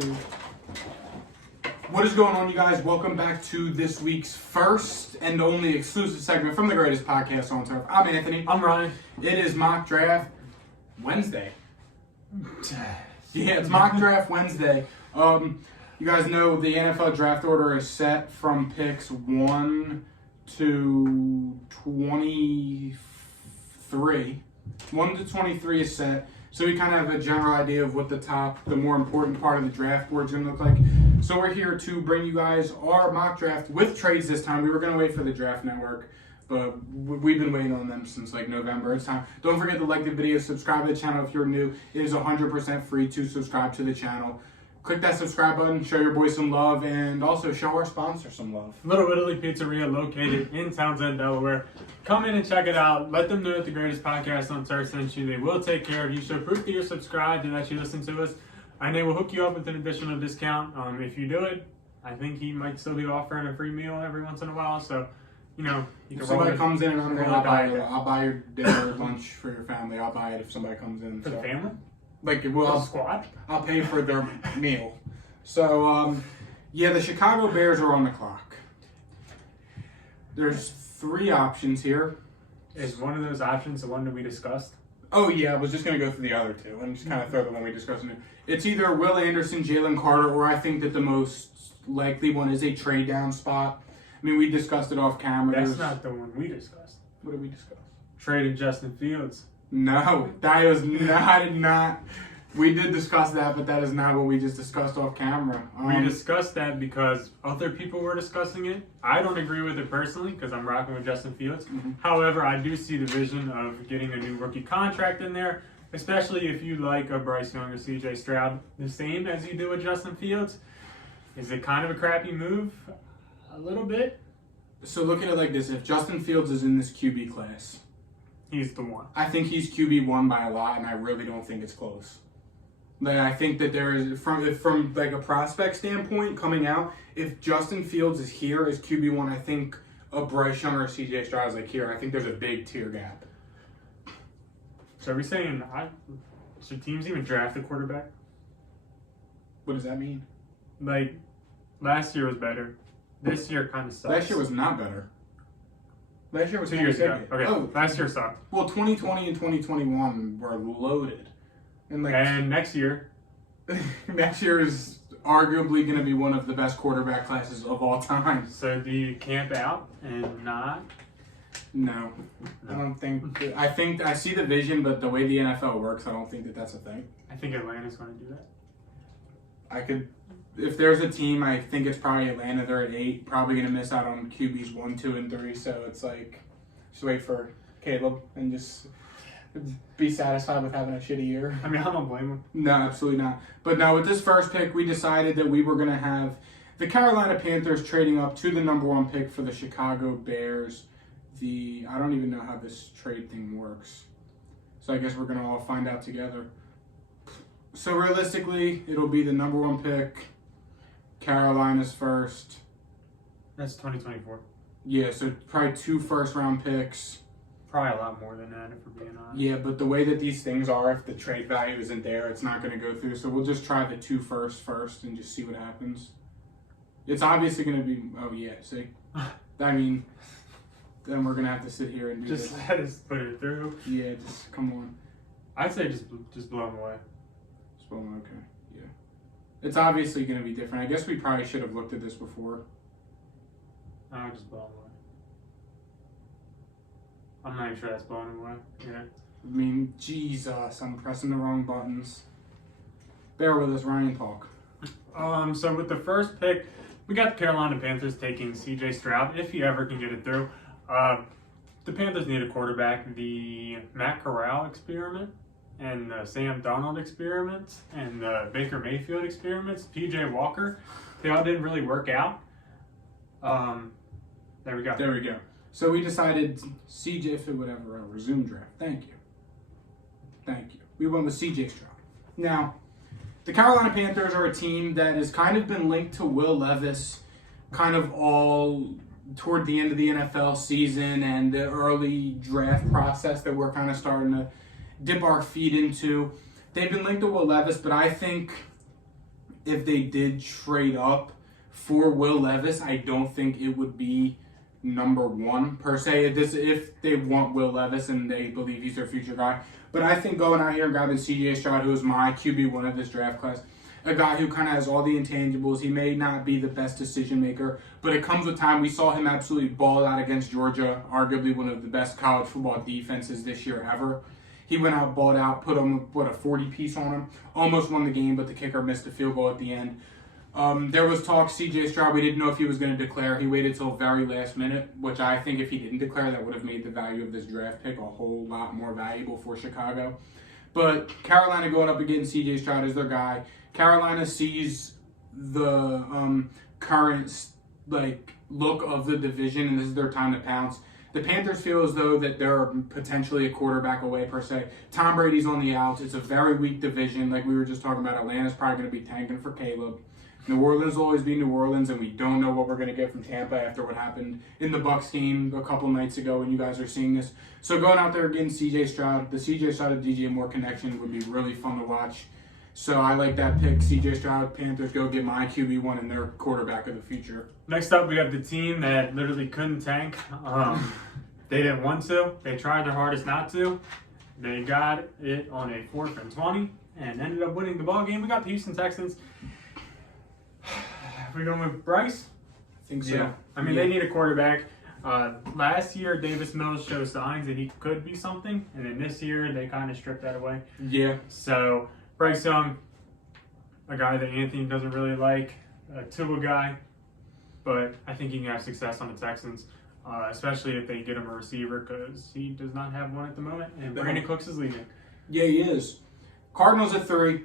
2. What is going on, you guys? Welcome back to this week's first and only exclusive segment from the greatest podcast on turf. I'm Anthony. I'm Ryan. It is Mock Draft Wednesday. Yeah, it's Mock Draft Wednesday. You guys know the NFL draft order is set from picks 1 to 23. 1 to 23 is set. So we kind of have a general idea of what the more important part of the draft board is going to look like. So we're here to bring you guys our mock draft with trades this time. We were going to wait for the Draft Network, but we've been waiting on them since like November. It's time. Don't forget to like the video, subscribe to the channel if you're new. It is 100% free to subscribe to the channel. Click that subscribe button, show your boys some love, and also show our sponsor some love. Little Italy Pizzeria, located in Townsend, Delaware. Come in and check it out. Let them know that the greatest podcast on turf sent you. They will take care of you. Show proof that you're subscribed and that you listen to us. And they will hook you up with an additional discount. If you do it, I think he might still be offering a free meal every once in a while. So, you know, you can if somebody comes in and I'm there, I'll buy your dinner or lunch for your family. I'll buy it if somebody comes in. For the family? Like, well, squad? I'll pay for their meal. So, yeah, the Chicago Bears are on the clock. There's 3 options here. Is one of those options the one that we discussed? Oh, yeah, I was just going to go through the other 2 and just kind of throw the one we discussed in. It's either Will Anderson, Jalen Carter, or I think that the most likely one is a trade down spot. I mean, we discussed it off camera. That's not the one we discussed. What did we discuss? Trading Justin Fields. No, that was not. We did discuss that, but that is not what we just discussed off camera. We discussed that because other people were discussing it. I don't agree with it personally because I'm rocking with Justin Fields. Mm-hmm. However, I do see the vision of getting a new rookie contract in there, especially if you like a Bryce Young or CJ Stroud the same as you do with Justin Fields. Is it kind of a crappy move? A little bit. So look at it like this. If Justin Fields is in this QB class, he's the one. I think he's QB1 by a lot, and I really don't think it's close. Like, I think that there is, from like a prospect standpoint coming out, if Justin Fields is here as QB1, I think a Bryce Young or CJ Stroud is like here. I think there's a big tier gap. So are we saying, should teams even draft a quarterback? What does that mean? Like, last year was better. This year kind of sucks. Last year was not better. Last year was 2 years ago. Okay, last year sucked. Well, 2020 and 2021 were loaded. And next year is arguably going to be one of the best quarterback classes of all time. So do you camp out and not? No. I don't think. I see the vision, but the way the NFL works, I don't think that that's a thing. I think Atlanta's going to do that. If there's a team, I think it's probably Atlanta. They're at 8, probably going to miss out on QBs 1, 2, and 3. So it's like, just wait for Caleb and just be satisfied with having a shitty year. I mean, I don't blame him. No, absolutely not. But no, with this first pick, we decided that we were going to have the Carolina Panthers trading up to the number 1 pick for the Chicago Bears. I don't even know how this trade thing works. So I guess we're going to all find out together. So realistically, it'll be the number 1 pick, Carolina's first. That's 2024. Yeah, so probably 2 first-round picks. Probably a lot more than that, if we're being honest. Yeah, but the way that these things are, if the trade value isn't there, it's not going to go through. So we'll just try the 2 first and just see what happens. It's obviously going to be, oh yeah, see? I mean, then we're going to have to sit here and do just this. Let us put it through. Yeah, just come on. I'd say just blow them away. Just blow them, okay, yeah. It's obviously going to be different. I guess we probably should have looked at this before. I would just blow them away. I'm not even sure that's blowing them away. Yeah. I mean, Jesus, I'm pressing the wrong buttons. Bear with us, Ryan, talk. So with the first pick, we got the Carolina Panthers taking CJ Stroud, if he ever can get it through. The Panthers need a quarterback. The Matt Corral experiment and the Sam Darnold experiment and the Baker Mayfield experiments, PJ Walker, they all didn't really work out. There we go. There we go. So we decided CJ, whatever, resume draft. Thank you. We went with CJ Stroud. Now, the Carolina Panthers are a team that has kind of been linked to Will Levis kind of all toward the end of the NFL season and the early draft process that we're kind of starting to dip our feet into. They've been linked to Will Levis, but I think if they did trade up for Will Levis, I don't think it would be number one per se. If they want Will Levis and they believe he's their future guy. But I think going out here and grabbing CJ Stroud, who is my QB1 of this draft class, a guy who kind of has all the intangibles. He may not be the best decision maker, but it comes with time. We saw him absolutely ball out against Georgia, arguably one of the best college football defenses this year ever. He went out, balled out, put him, a 40-piece on him. Almost won the game, but the kicker missed a field goal at the end. There was talk, CJ Stroud, we didn't know if he was going to declare. He waited till very last minute, which I think if he didn't declare, that would have made the value of this draft pick a whole lot more valuable for Chicago. But Carolina going up against CJ Stroud as their guy. Carolina sees the current look of the division, and this is their time to pounce. The Panthers feel as though that they're potentially a quarterback away per se. Tom Brady's on the outs. It's a very weak division. Like we were just talking about, Atlanta's probably going to be tanking for Caleb. New Orleans will always be New Orleans, and we don't know what we're going to get from Tampa after what happened in the Bucs game a couple nights ago, and you guys are seeing this. So going out there against CJ Stroud, the CJ Stroud to DJ Moore connection would be really fun to watch. So I like that pick. CJ Stroud, Panthers go get my QB1 and their quarterback of the future. Next up, we have the team that literally couldn't tank. They didn't want to. They tried their hardest not to. They got it on a 4th and 20 and ended up winning the ball game. We got the Houston Texans. We going with Bryce? I think so. Yeah. I mean, they need a quarterback. Last year, Davis Mills showed signs that he could be something, and then this year they kind of stripped that away. Yeah. So Bryce Young, a guy that Anthony doesn't really like, a Tua guy, but I think he can have success on the Texans, especially if they get him a receiver, because he does not have one at the moment, and Brandon Cooks is leaving. Yeah, he is. Cardinals at 3.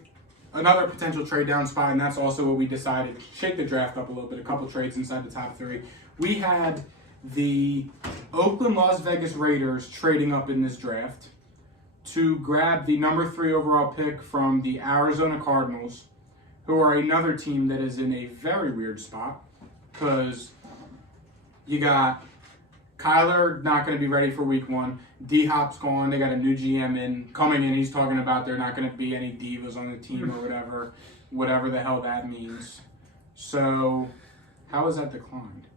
Another potential trade down spot, and that's also what we decided. Shake the draft up a little bit, a couple trades inside the top 3. We had the Oakland Las Vegas Raiders trading up in this draft to grab the number 3 overall pick from the Arizona Cardinals, who are another team that is in a very weird spot because you got Kyler not going to be ready for week 1. D-Hop's gone. They got a new GM coming in. He's talking about there not going to be any divas on the team or whatever the hell that means. So how has that declined?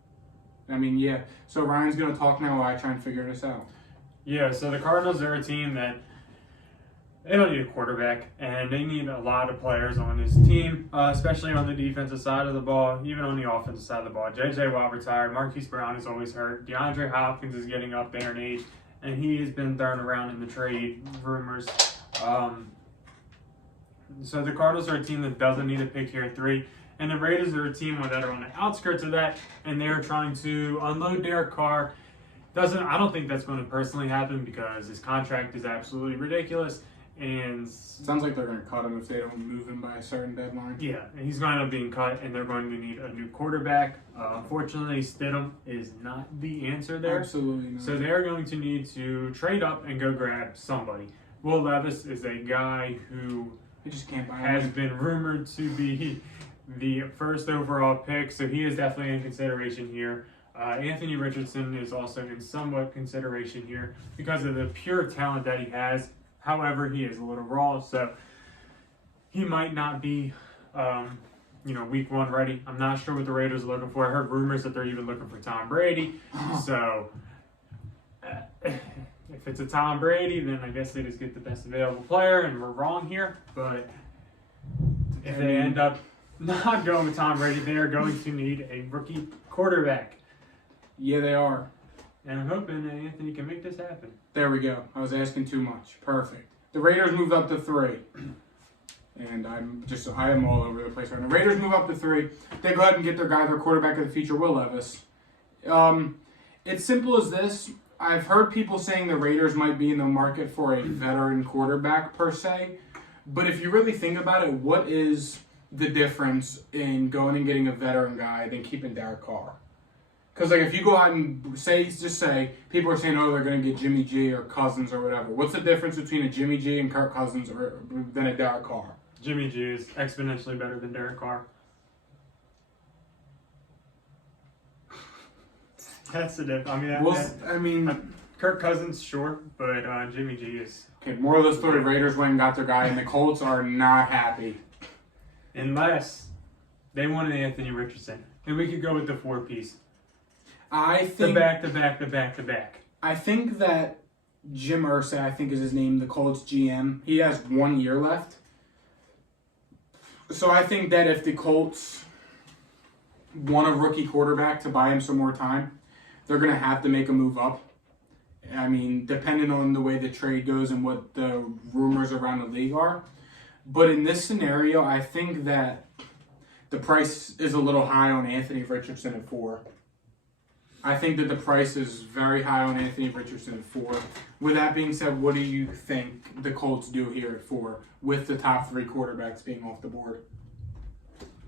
I mean, yeah. So Ryan's going to talk now while I try and figure this out. Yeah, so the Cardinals are a team that they don't need a quarterback, and they need a lot of players on this team, especially on the defensive side of the ball, even on the offensive side of the ball. J.J. Watt retired. Marquise Brown is always hurt. DeAndre Hopkins is getting up there in age, and he has been thrown around in the trade rumors. So the Cardinals are a team that doesn't need a pick here at 3, and the Raiders are a team that are on the outskirts of that, and they're trying to unload Derek Carr. I don't think that's going to personally happen because his contract is absolutely ridiculous. And sounds like they're going to cut him if they don't move him by a certain deadline. Yeah, and he's going to end up being cut, and they're going to need a new quarterback. Unfortunately, Stidham is not the answer there. Absolutely not. So they're going to need to trade up and go grab somebody. Will Levis is a guy who just can't buy has been rumored to be the 1st overall pick, so he is definitely in consideration here. Anthony Richardson is also in somewhat consideration here because of the pure talent that he has. However, he is a little raw, so he might not be, week 1 ready. I'm not sure what the Raiders are looking for. I heard rumors that they're even looking for Tom Brady. So if it's a Tom Brady, then I guess they just get the best available player, and we're wrong here. But if they end up not going with Tom Brady, they are going to need a rookie quarterback. Yeah, they are. And I'm hoping that Anthony can make this happen. There we go. I was asking too much. Perfect. The Raiders moved up to 3. And I am all over the place right now. Raiders move up to 3. They go ahead and get their guy, their quarterback of the future, Will Levis. It's simple as this. I've heard people saying the Raiders might be in the market for a veteran quarterback per se. But if you really think about it, what is the difference in going and getting a veteran guy than keeping Derek Carr? Because, if you go out and say, people are saying, they're going to get Jimmy G or Cousins or whatever. What's the difference between a Jimmy G and Kirk Cousins than a Derek Carr? Jimmy G is exponentially better than Derek Carr. That's the difference. Kirk Cousins, sure, but Jimmy G is... Okay, more of those story. Raiders went and got their guy, and the Colts are not happy. Unless They wanted Anthony Richardson. And we could go with the 4-piece. I think The back. I think that Jim Irsay, I think is his name, the Colts GM, he has 1 year left. So I think that if the Colts want a rookie quarterback to buy him some more time, they're going to have to make a move up. I mean, depending on the way the trade goes and what the rumors around the league are. But in this scenario, I think that the price is a little high on Anthony Richardson at 4. I think that the price is very high on Anthony Richardson at 4. With that being said, what do you think the Colts do here at 4 with the top 3 quarterbacks being off the board?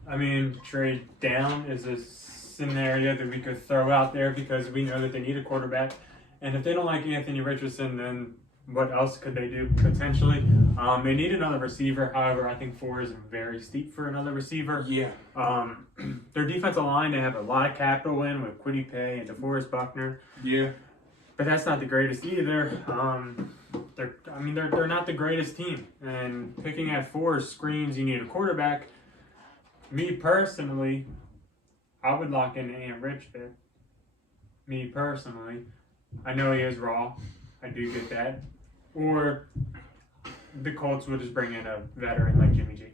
I mean, trade down is a scenario that we could throw out there because we know that they need a quarterback. And if they don't like Anthony Richardson, then what else could they do potentially? They need another receiver. However, I think 4 is very steep for another receiver. Yeah. Their defensive line, they have a lot of capital in with Kwity Paye and DeForest Buckner. Yeah. But that's not the greatest either. They're not the greatest team. And picking at 4 screams you need a quarterback. Me personally, I would lock in Ant Rich there. Me personally. I know he is raw. I do get that. Or the Colts would just bring in a veteran like Jimmy G.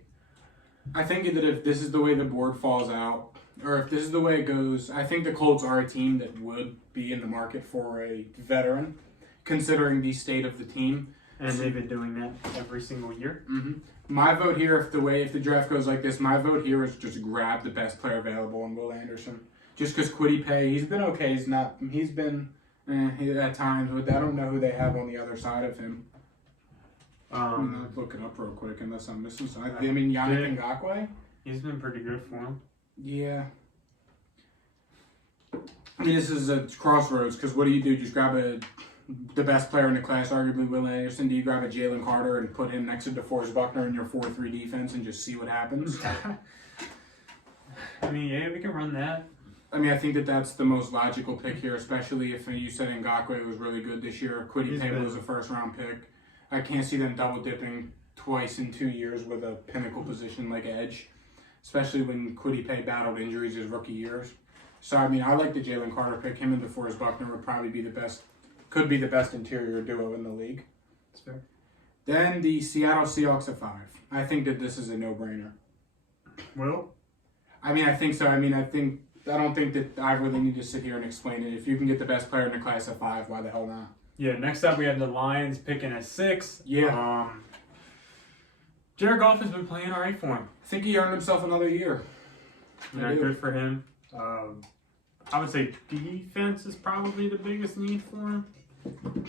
I think that if this is the way the board falls out, or if this is the way it goes, I think the Colts are a team that would be in the market for a veteran, considering the state of the team. And they've been doing that every single year. Mm-hmm. My vote here, if the draft goes like this, my vote here is just grab the best player available in Will Anderson. Just because Kwity Paye, he's been okay. He's been at times, but I don't know who they have on the other side of him. I'm gonna look it up real quick unless I'm missing something. I mean, Yannick Ngakoue? He's been pretty good for him. Yeah. I mean, this is a crossroads because what do? Just grab the best player in the class, arguably Will Anderson? Do you grab a Jalen Carter and put him next to DeForest Buckner in your 4-3 defense and just see what happens? I mean, yeah, we can run that. I mean, I think that that's the most logical pick here, especially if you said Ngakoue was really good this year. Kwity Paye was a first-round pick. I can't see them double-dipping twice in 2 years with a pinnacle position like edge, especially when Kwity Paye battled injuries his rookie years. So, I mean, I like the Jalen Carter pick. Him and DeForest Buckner would probably be could be the best interior duo in the league. That's fair. Then the Seattle Seahawks at 5. I think that this is a no-brainer. Will? I mean, I think so. I don't think that I really need to sit here and explain it. If you can get the best player in the class at 5, why the hell not? Yeah, next up we have the Lions picking at 6. Yeah. Jared Goff has been playing all right for him. I think he earned himself another year. Yeah, good for him. I would say defense is probably the biggest need for him.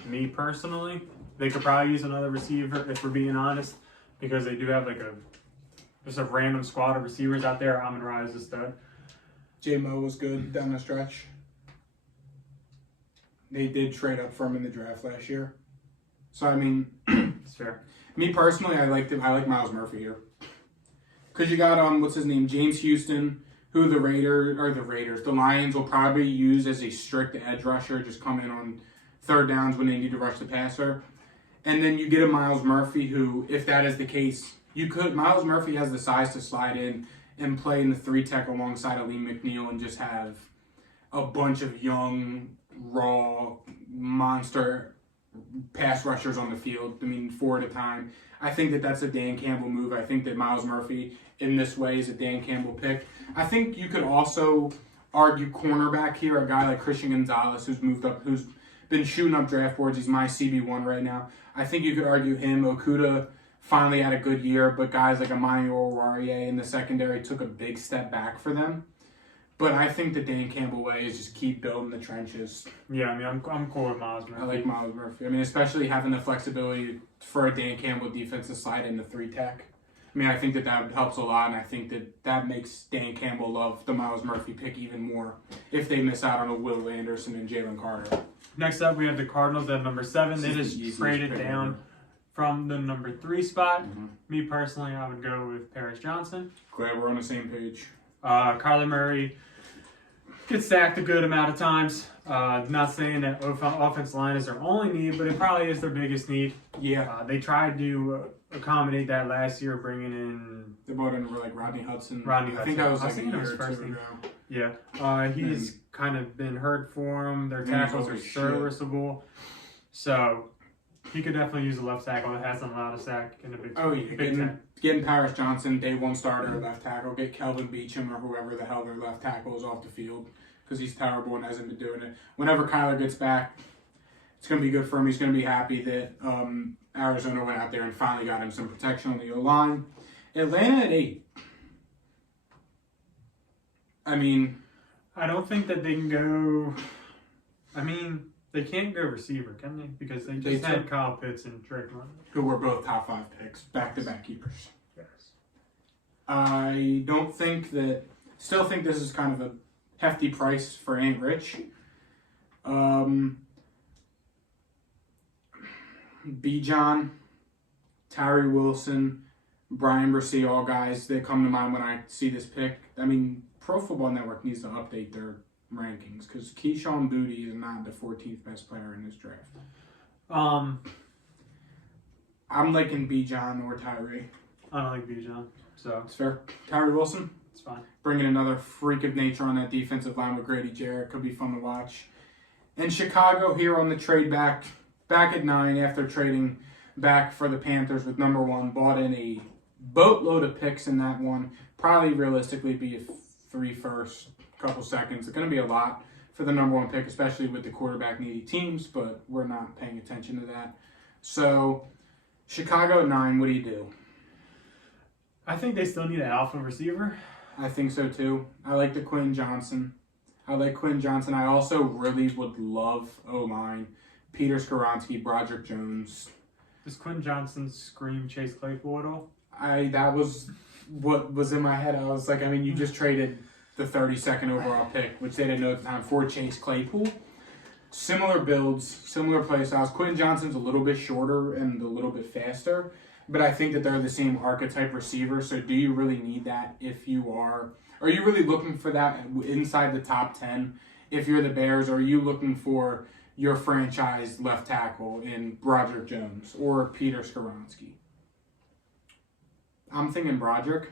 Me personally, they could probably use another receiver if we're being honest, because they do have just a random squad of receivers out there. Amon-Ra is a stud. J-Mo was good down the stretch. They did trade up for him in the draft last year. So, I mean, It's fair. Me personally, I like Miles Murphy here. Because you got, what's his name, James Houston, who the Lions will probably use as a strict edge rusher, just come in on third downs when they need to rush the passer. And then you get a Miles Murphy who, if that is the case, Miles Murphy has the size to slide in and play in the 3-tech alongside Aleem McNeil and just have a bunch of young, raw, monster pass rushers on the field. I mean, 4 at a time. I think that that's a Dan Campbell move. I think that Miles Murphy in this way is a Dan Campbell pick. I think you could also argue cornerback here, a guy like Christian Gonzalez who's moved up, who's been shooting up draft boards. He's my CB1 right now. I think you could argue him. Okuda finally had a good year, but guys like Emmanuel Oruwariye in the secondary took a big step back for them. But I think the Dan Campbell way is just keep building the trenches. Yeah, I mean, I'm cool with Miles Murphy. I like Miles Murphy. I mean, especially having the flexibility for a Dan Campbell defense to slide into 3-tech. I mean, I think that helps a lot, and I think that makes Dan Campbell love the Miles Murphy pick even more if they miss out on a Will Anderson and Jalen Carter. Next up, we have the Cardinals at number 7. They just traded down from the number 3 spot. Mm-hmm. Me personally, I would go with Paris Johnson. Glad we're on the same page. Kyler Murray gets sacked a good amount of times. Not saying that offensive line is their only need, but it probably is their biggest need. Yeah. They tried to accommodate that last year, bringing in They brought in like Rodney Hudson. Rodney I think Hudson. that was I like was a thinking year of his or first two name. ago. Yeah, he's kind of been hurt for him. Their tackles are Shit. serviceable, so he could definitely use a left tackle that hasn't allowed a sack in a big. Oh yeah, Big Ten. getting Paris Johnson, day one starter, left tackle. Get Kelvin Beachum or whoever the hell their left tackle is off the field because he's terrible and hasn't been doing it. Whenever Kyler gets back, it's going to be good for him. He's going to be happy that Arizona went out there and finally got him some protection on the O-line. Atlanta at 8. I mean, I don't think that they can go. I mean, they can't go receiver, can they? Because they just had Kyle Pitts and Drake London, who were both top 5 picks, back-to-back keepers. Yes. I don't think that. Still think this is kind of a hefty price for Aunt Rich. Bijan, Tyree Wilson, Brian Brissy, all guys that come to mind when I see this pick. I mean, Pro Football Network needs to update their rankings because Keyshawn Boutte is not the 14th best player in this draft. I'm liking Bijan or Tyree. I don't like Bijan, so It's fair. Tyree Wilson, it's fine. bringing another freak of nature on that defensive line with Grady Jarrett. Could be fun to watch. And Chicago here on the trade back at 9 after trading back for the Panthers with number 1. Bought in a boatload of picks in that one. Probably realistically be a 3 first, couple seconds. It's going to be a lot for the number 1 pick, especially with the quarterback needy teams, but we're not paying attention to that. So, Chicago at 9, what do you do? I think they still need an alpha receiver. I think so too. I like the Quinn Johnson. I also really would love O-line. Peter Skoronski, Broderick Jones. Does Quinn Johnson scream Chase Claypool at all? That was what was in my head. I was like, I mean, you just traded the 32nd overall pick, which they didn't know at the time, for Chase Claypool. Similar builds, similar play styles. Quinn Johnson's a little bit shorter and a little bit faster, but I think that they're the same archetype receiver. So do you really need that if you are you really looking for that inside the top 10 if you're the Bears? Or are you looking for your franchise left tackle in Broderick Jones or Peter Skoronski? I'm thinking Broderick.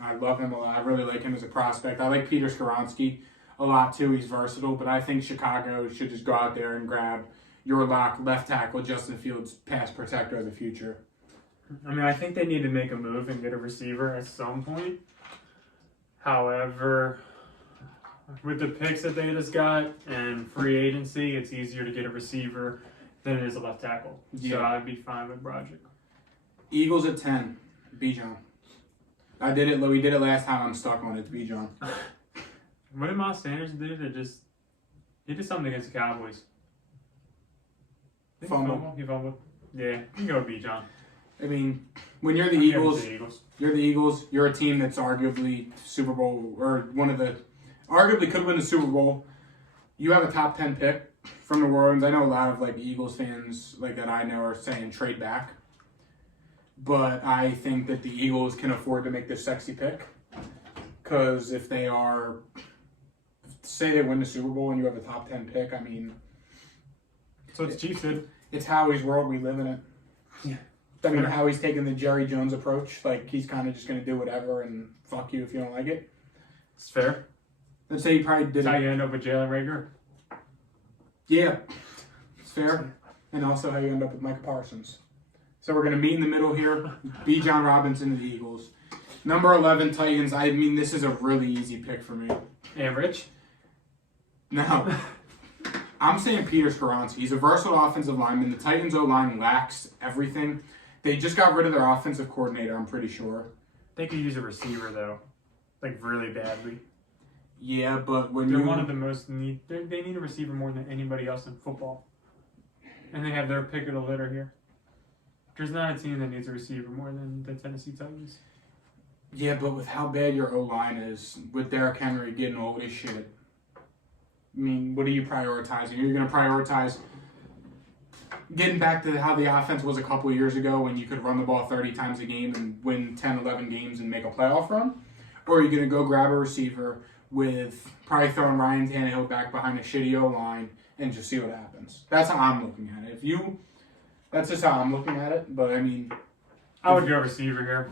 I love him a lot. I really like him as a prospect. I like Peter Skoronski a lot too. He's versatile, but I think Chicago should just go out there and grab your lock left tackle, Justin Fields, pass protector of the future. I mean, I think they need to make a move and get a receiver at some point. However, with the picks that they just got and free agency, it's easier to get a receiver than it is a left tackle. Yeah. So I'd be fine with Broderick. Eagles at 10, Bijan. I did it. We did it last time. I'm stuck on it. Bijan. What did Miles Sanders do? He did something against the Cowboys. Did Fumble. He fumbled. Yeah, you can go with Bijan. I mean, when you're the I'll give it Eagles, to the Eagles. you're the Eagles. You're a team that's arguably Super Bowl or arguably could win the Super Bowl. You have a top 10 pick from New Orleans. I know a lot of Eagles fans that I know are saying trade back, but I think that the Eagles can afford to make this sexy pick because if they are, say they win the Super Bowl and you have a top 10 pick, I mean, So it's Chiefs did. it's Howie's world. We live in it. Yeah. I mean, Howie's taking the Jerry Jones approach. He's kind of just going to do whatever and fuck you if you don't like it. It's fair. Let's say he probably did That's how it. you end up with Jalen Rager. Yeah, it's fair. And also how you end up with Micah Parsons. So we're going to meet in the middle here. Bijan Robinson to the Eagles. Number 11, Titans. I mean, this is a really easy pick for me. And Rich. No. I'm saying Peter Skoronski. He's a versatile offensive lineman. The Titans O-line lacks everything. They just got rid of their offensive coordinator, I'm pretty sure. They could use a receiver, though. Really badly. Yeah, but when They're you... one of the most need. They need a receiver more than anybody else in football. And they have their pick of the litter here. There's not a team that needs a receiver more than the Tennessee Titans. Yeah, but with how bad your O-line is, with Derrick Henry getting all this shit, I mean, what are you prioritizing? You're going to prioritize getting back to how the offense was a couple of years ago when you could run the ball 30 times a game and win 10, 11 games and make a playoff run? Or are you going to go grab a receiver with probably throwing Ryan Tannehill back behind a shitty O-line and just see what happens? That's how I'm looking at it. That's just how I'm looking at it. But, I mean, I would go receiver here.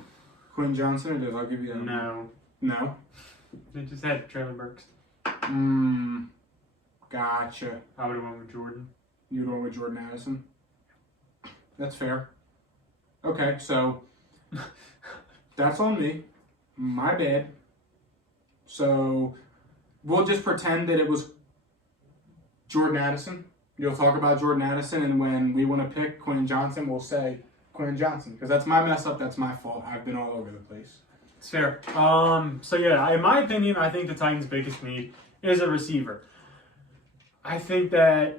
Quinn Johnson, or I'll give you that. No. No? They just had Traylon Burks. Gotcha. I would have went with Jordan. You'd went with Jordan Addison? That's fair. Okay, so that's on me. My bad. So we'll just pretend that it was Jordan Addison. You'll talk about Jordan Addison, and when we want to pick Quinn Johnson, we'll say Quinn Johnson. Because that's my mess up, that's my fault. I've been all over the place. It's fair. So yeah, in my opinion, I think the Titans' biggest need is a receiver. I think that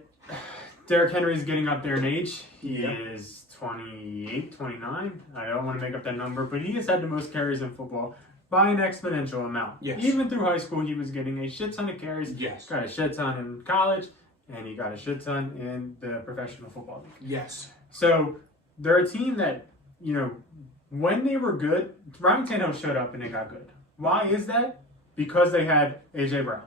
Derrick Henry is getting up there in age. He is 28, 29. I don't want to make up that number, but he has had the most carries in football by an exponential amount. Yes. Even through high school, he was getting a shit ton of carries. Yes. Got a shit ton in college, and he got a shit ton in the professional football league. Yes. So they're a team that, when they were good, Ryan Tannehill showed up and they got good. Why is that? Because they had A.J. Brown,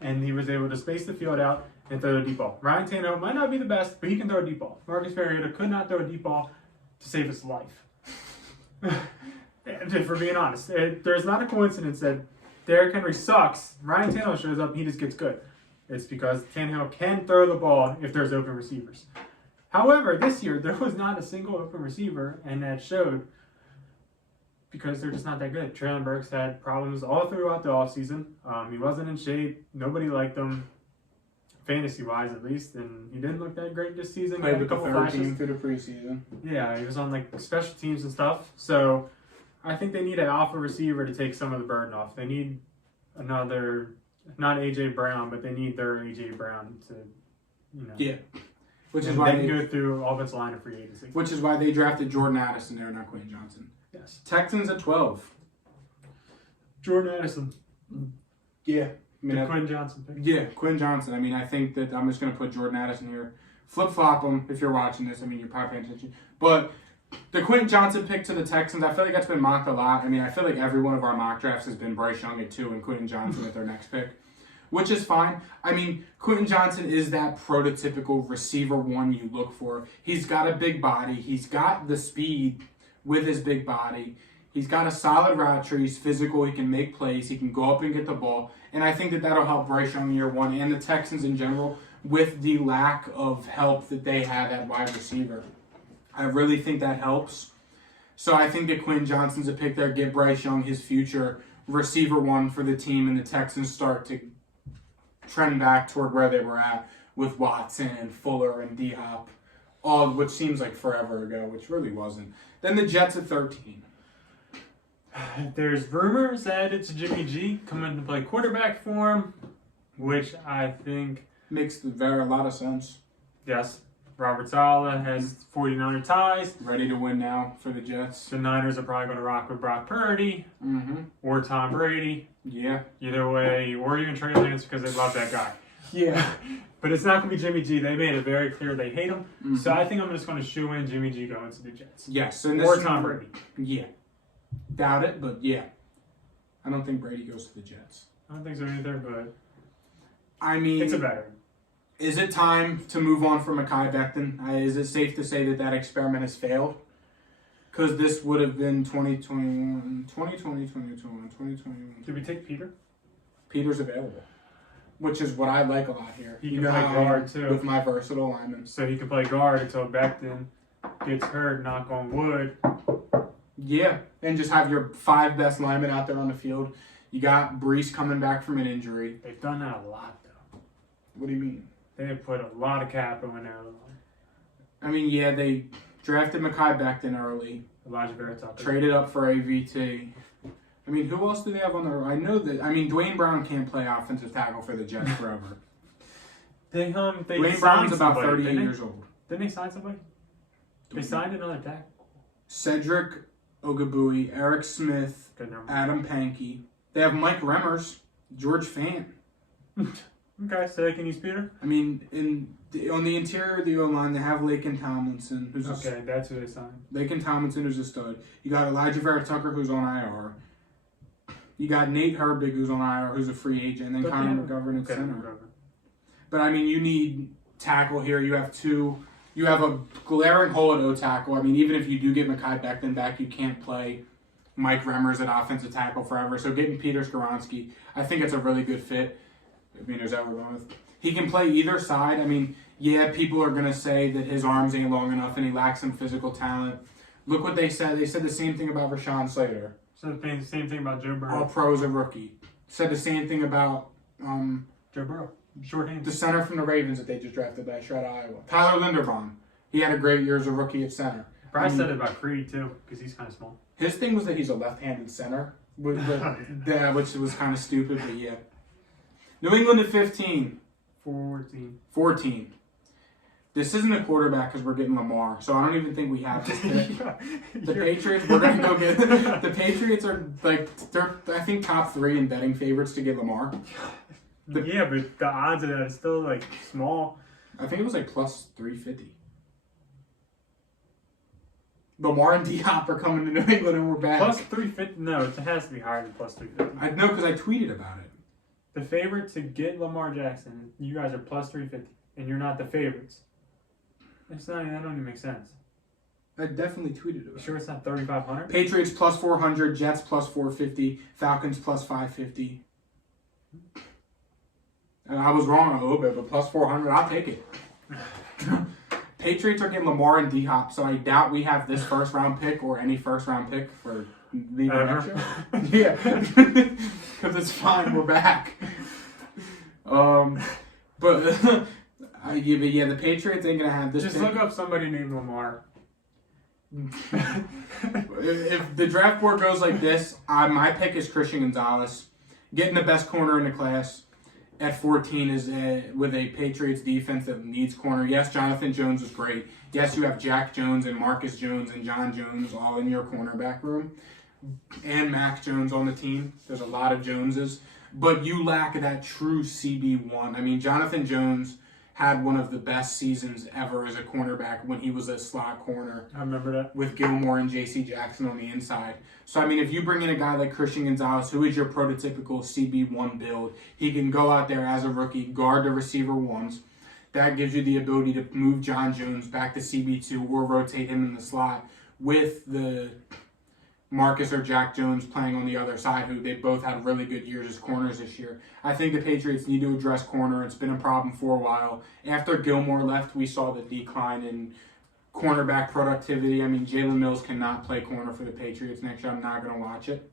and he was able to space the field out and throw the deep ball. Ryan Tannehill might not be the best, but he can throw a deep ball. Marcus Mariota could not throw a deep ball to save his life. If we're being honest, there's not a coincidence that Derrick Henry sucks. Ryan Tannehill shows up and he just gets good. It's because Tannehill can throw the ball if there's open receivers. However, this year, there was not a single open receiver, and that showed because they're just not that good. Traylon Burks had problems all throughout the offseason. He wasn't in shape. Nobody liked him, fantasy-wise at least, and he didn't look that great this season. Played with the couple third flashes. team through the preseason. Yeah, he was on special teams and stuff. So I think they need an alpha receiver to take some of the burden off. They need another, not A.J. Brown, but they need their A.J. Brown to, Yeah. Which is and why they can go through offensive line and free agency. Which is why they drafted Jordan Addison there, not Quinn Johnson. Yes. Texans at 12. Jordan Addison. Yeah. Quinn Johnson pick. Yeah, Quinn Johnson. I think that I'm just going to put Jordan Addison here. Flip-flop him if you're watching this. You're probably paying attention. But the Quinn Johnson pick to the Texans, I feel like that's been mocked a lot. I feel like every one of our mock drafts has been Bryce Young at 2 and Quinn Johnson at their next pick, which is fine. Quentin Johnson is that prototypical receiver one you look for. He's got a big body. He's got the speed with his big body. He's got a solid route tree. He's physical. He can make plays. He can go up and get the ball. And I think that that'll help Bryce Young year one and the Texans in general with the lack of help that they have at wide receiver. I really think that helps. So I think that Quinn Johnson's a pick there. Get Bryce Young his future receiver one for the team, and the Texans start to trend back toward where they were at with Watson and Fuller and D-Hop, all which seems like forever ago, which really wasn't. Then the Jets at 13. There's rumors that it's Jimmy G coming to play quarterback for him, which I think Makes a lot of sense. Yes. Robert Saleh has 49er ties. Ready to win now for the Jets. The Niners are probably going to rock with Brock Purdy or Tom Brady. Yeah. Either way, or even Trey Lance because they love that guy. Yeah. But it's not going to be Jimmy G. They made it very clear they hate him. So I think I'm just going to shoe in Jimmy G going to the Jets. Yes. Or Tom Brady. Yeah. Doubt it, but yeah. I don't think Brady goes to the Jets. I don't think so either, but it's a veteran. Is it time to move on from Mekhi Becton? Is it safe to say that experiment has failed? Because this would have been 2021. Did we take Peter? Peter's available, which is what I like a lot here. He can play guard, too. With my versatile linemen. So he can play guard until Becton gets hurt, knock on wood. Yeah, and just have your 5 best linemen out there on the field. You got Brees coming back from an injury. They've done that a lot, though. What do you mean? They have put a lot of capital in there. Yeah, they drafted Mekhi Becton early. Elijah Barrett's out there. Traded up for AVT. Who else do they have on their... I know that... Dwayne Brown can't play offensive tackle for the Jets forever. They Dwayne Brown's about 38 years old. Didn't they sign somebody? They signed another tackle. Cedric Ogabui, Eric Smith, Adam Pankey. They have Mike Remmers, George Fant. Okay, so they can use Peter? On the interior of the O-line, they have Laken Tomlinson. That's who they signed. Laken Tomlinson, who's a stud. You got Elijah Vera-Tucker, who's on IR. You got Nate Herbig, who's on IR, who's a free agent. And then Connor McGovern at center. But, you need tackle here. You have 2 You have a glaring hole at O-tackle. I mean, even if you do get Mekhi Becton back, you can't play Mike Remmers at offensive tackle forever. So getting Peter Skoronski, I think it's a really good fit. I mean, is that what we're going with? He can play either side. I mean, yeah, people are going to say that his arms ain't long enough and he lacks some physical talent. Look what they said. They said the same thing about Rashawn Slater. So the same thing about Joe Burrow. All pro as a rookie. Said the same thing about Joe Burrow. Short hands. the center from the Ravens that they just drafted last year at Iowa. Tyler Linderbaum. He had a great year as a rookie at center. Probably said it about Creed too, because he's kind of small. His thing was that he's a left-handed center, which was kind of stupid, but yeah. New England at 15. 14. This isn't a quarterback because we're getting Lamar, so I don't even think we have this pick. The Patriots, we're going to go get... The Patriots are, like, they're, I think, top 3 in betting favorites to get Lamar. Yeah, but the odds of that is still, like, small. I think it was, like, plus 350. Lamar and D-Hop are coming to New England and we're back. Plus 350? No, it has to be higher than plus 350. I know because I tweeted about it. The favorite to get Lamar Jackson, you guys are plus 350, and you're not the favorites. It's not. That don't even make sense. I definitely tweeted about You it. sure it's not 3,500? Patriots plus 400, Jets plus 450, Falcons plus 550. And I was wrong a little bit, but plus 400, I'll take it. Patriots are getting Lamar and D-Hop, so I doubt we have this first round pick or any first round pick for leaving next year. Yeah, because it's fine, we're back. But yeah, the Patriots ain't gonna have this. Just pick. look up somebody named Lamar. If the draft board goes like this, my pick is Christian Gonzalez, getting the best corner in the class. At 14 is with a Patriots defense that needs corner. Yes, Jonathan Jones is great. Yes, you have Jack Jones and Marcus Jones and John Jones all in your cornerback room. And Mac Jones on the team. There's a lot of Joneses. But you lack that true CB1. I mean, Jonathan Jones had one of the best seasons ever as a cornerback when he was a slot corner. I remember that. With Gilmore and J.C. Jackson on the inside. So, I mean, if you bring in a guy like Christian Gonzalez, who is your prototypical CB1 build, he can go out there as a rookie, guard the receiver ones. That gives you the ability to move John Jones back to CB2 or rotate him in the slot with the Marcus or Jack Jones playing on the other side, who they both had really good years as corners this year. I think the Patriots need to address corner. It's been a problem for a while. After Gilmore left, we saw the decline in cornerback productivity. I mean, Jalen Mills cannot play corner for the Patriots next year. I'm not going to watch it.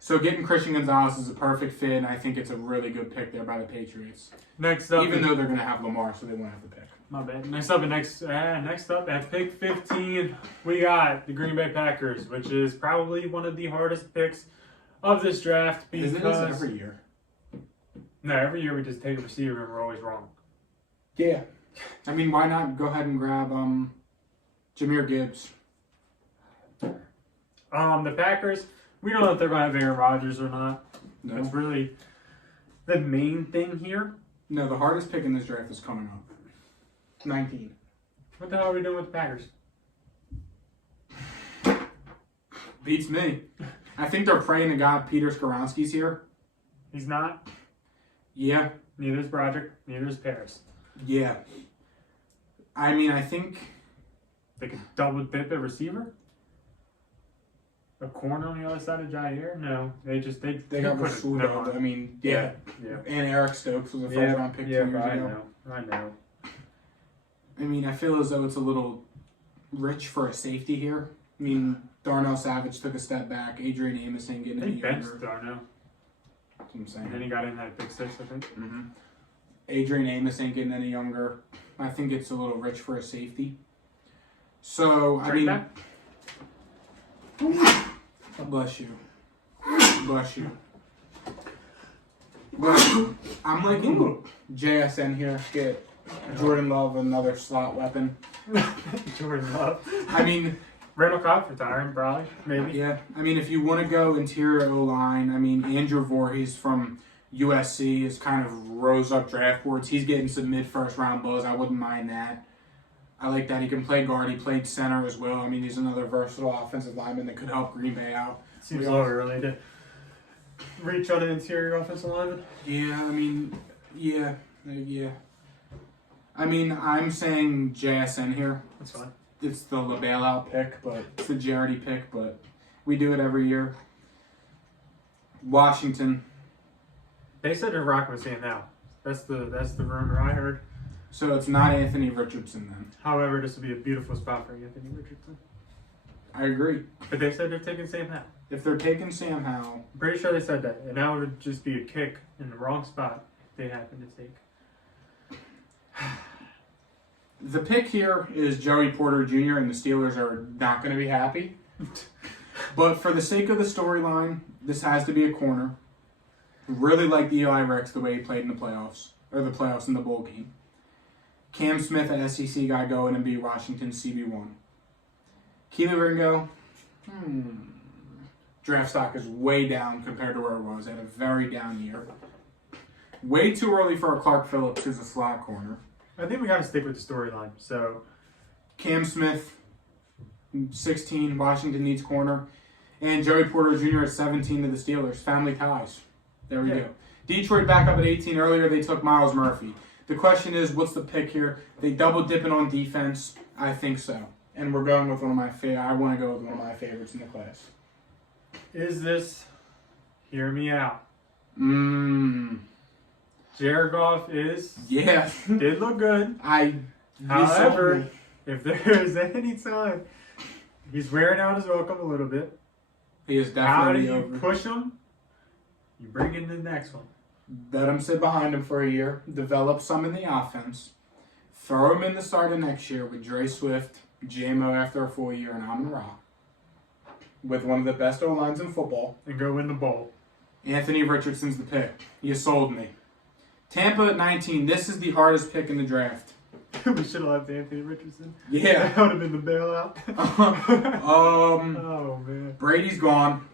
So getting Christian Gonzalez is a perfect fit, and I think it's a really good pick there by the Patriots. Next up, even though they're going to have Lamar, so they won't have to pick. My bad. Next up at pick 15, we got the Green Bay Packers, which is probably one of the hardest picks of this draft because Isn't this every year? No, every year we just take a receiver and we're always wrong. Yeah. I mean, why not go ahead and grab Jahmyr Gibbs? The Packers, we don't know if they're going to have Aaron Rodgers or not. No. That's really the main thing here. No, the hardest pick in this draft is coming up. 19. What the hell are we doing with the Packers? Beats me. I think they're praying to God Peter Skoronski's here. He's not. Yeah. Neither is Broderick. Neither is Paris. Yeah. I mean, I think... They could double dip a receiver? A corner on the other side of Jair? No. They got Rasul, though. I mean, yeah. And Eric Stokes was a first-round pick 2 years ago. I know. I mean, I feel as though it's a little rich for a safety here. I mean, Darnell Savage took a step back. Adrian Amos ain't getting any They benched younger. Darnell. That's what I'm saying. And then he got in that pick 6, I think. Mm-hmm. Adrian Amos ain't getting any younger. I think it's a little rich for a safety. So, I mean... Bless you. Bless you. But I'm liking JSN here. Get Jordan Love another slot weapon. Jordan Love. I mean... Randall Cobb retiring, probably. Maybe. Yeah. I mean, if you want to go interior O-line, I mean, Andrew Voorhees from USC is kind of rose up draft boards. He's getting some mid-first round buzz. I wouldn't mind that. I like that. He can play guard. He played center as well. I mean, he's another versatile offensive lineman that could help Green Bay out. Seems a little early to reach on an interior offensive lineman. Yeah, I mean, yeah. I mean, I'm saying JSN here. That's fine. It's the bailout pick, but it's the Jardy pick, but we do it every year. Washington. They said they're rocking with Sam Howell. That's the rumor I heard. So it's not Anthony Richardson then. However, this would be a beautiful spot for Anthony Richardson. I agree. But they said they're taking Sam Howell. If they're taking Sam Howell, I'm pretty sure they said that, and that would just be a kick in the wrong spot if they happen to take. the pick here is Joey Porter Jr. and the Steelers are not going to be happy. But for the sake of the storyline, this has to be a corner. Really like Eli Rex the way he played in the playoffs, or the playoffs in the bowl game. Cam Smith, an SEC guy, going and be Washington's CB1. Keely Ringo, draft stock is way down compared to where it was. Had a very down year. Way too early for a Clark Phillips who's a slot corner. I think we got to stick with the storyline. So, Cam Smith, 16, Washington needs corner. And Joey Porter Jr. at 17 to the Steelers. Family ties. There we go. Detroit back up at 18 earlier. They took Miles Murphy. The question is, what's the pick here? They double dipping on defense. I think so. And we're going with one of my I want to go with one of my favorites in the class. is this? Hear me out. Jared Goff Yeah. did look good. However, if there's any time he's wearing out his welcome a little bit, he is how do definitely you over. push him? You bring in the next one. Let him sit behind him for a year. Develop some in the offense. Throw him in the start of next year with Dre Swift, JMO after a full year, and Amon Ra. With one of the best O-lines in football. And go win the bowl. Anthony Richardson's the pick. You sold me. Tampa at 19. This is the hardest pick in the draft. We should have left Anthony Richardson. Yeah. That would have been the bailout. Oh, man. Brady's gone.